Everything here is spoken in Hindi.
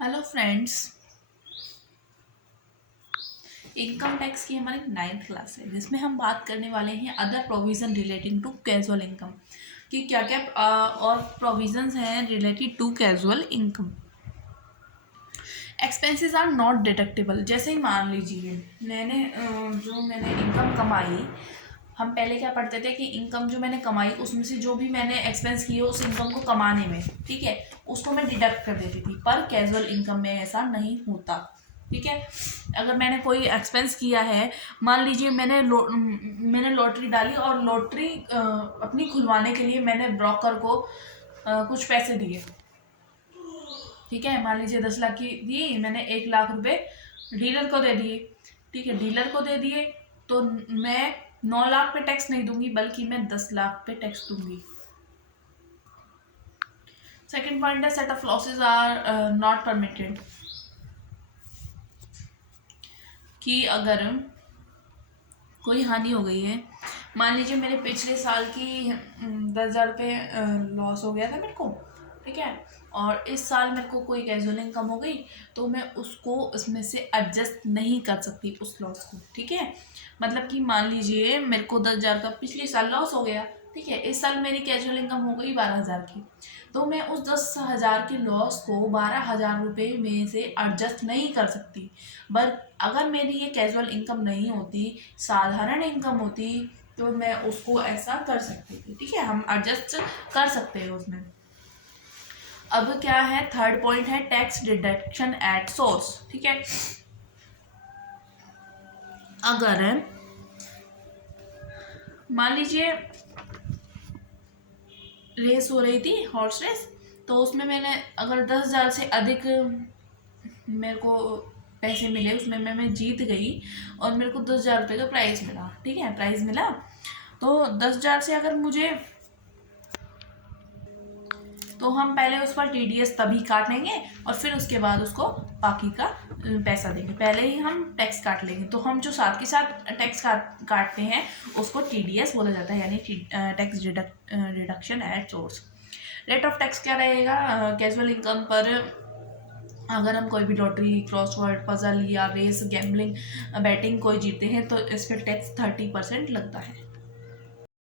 हेलो फ्रेंड्स, इनकम टैक्स की हमारी 9th क्लास है जिसमें हम बात करने वाले हैं other provision relating to casual income कि क्या क्या और प्रोविजंस हैं related to casual income. Expenses are not deductible. जैसे ही मान लीजिए मैंने इनकम कमाई, हम पहले क्या पढ़ते थे कि इनकम जो मैंने कमाई उसमें से जो भी मैंने एक्सपेंस किए उस इनकम को कमाने में, ठीक है, उसको मैं डिडक्ट कर देती थी। पर कैजुअल इनकम में ऐसा नहीं होता, ठीक है। अगर मैंने कोई एक्सपेंस किया है, मान लीजिए मैंने लॉटरी डाली और लॉटरी अपनी खुलवाने के लिए मैंने ब्रोकर को कुछ पैसे दिए, ठीक है। मान लीजिए 10 लाख की दी, मैंने 1 लाख रुपए डीलर को दे दिए, ठीक है। डीलर को दे दिए तो मैं 9 लाख पे टैक्स नहीं दूंगी बल्कि मैं 10 लाख पे टैक्स दूंगी। सेकेंड पॉइंट है set off losses are not permitted, कि अगर कोई हानि हो गई है, मान लीजिए मेरे पिछले साल की 10,000 रुपये लॉस हो गया था मेरे को, ठीक है, और इस साल मेरे को कोई कैजुअल इनकम हो गई तो मैं उसको इसमें से एडजस्ट नहीं कर सकती उस लॉस को, ठीक है। मतलब कि मान लीजिए मेरे को 10,000 का पिछले साल लॉस हो गया, ठीक है, इस साल मेरी कैजुअल इनकम हो गई 12,000 की, तो मैं उस 10,000 के लॉस को 12,000 रुपये में से एडजस्ट नहीं कर सकती। बट अगर मेरी ये कैजुअल इनकम नहीं होती, साधारण इनकम होती, तो मैं उसको ऐसा कर सकती थी, ठीक है, हम एडजस्ट कर सकते हैं उसमें। अब क्या है, थर्ड पॉइंट है टैक्स डिडक्शन एट सोर्स, ठीक है। अगर मान लीजिए रेस हो रही थी, हॉर्स रेस, तो उसमें मैंने अगर 10,000 से अधिक मेरे को पैसे मिले, उसमें मैं जीत गई और मेरे को 10,000 रुपये का प्राइज़ मिला, ठीक है, प्राइज़ मिला, तो 10,000 से अगर मुझे, तो हम पहले उस पर TDS तभी काटेंगे और फिर उसके बाद उसको बाकी का पैसा देंगे। पहले ही हम टैक्स काट लेंगे, तो हम जो साथ के साथ टैक्स काटते हैं उसको TDS बोला जाता है, यानी tax deduction at source. Rate of tax क्या रहेगा कैजुअल इनकम पर? अगर हम कोई भी लॉटरी, क्रॉसवर्ड पजल या रेस, गैम्बलिंग, बैटिंग कोई जीतते हैं तो इस पर टैक्स 30% लगता है।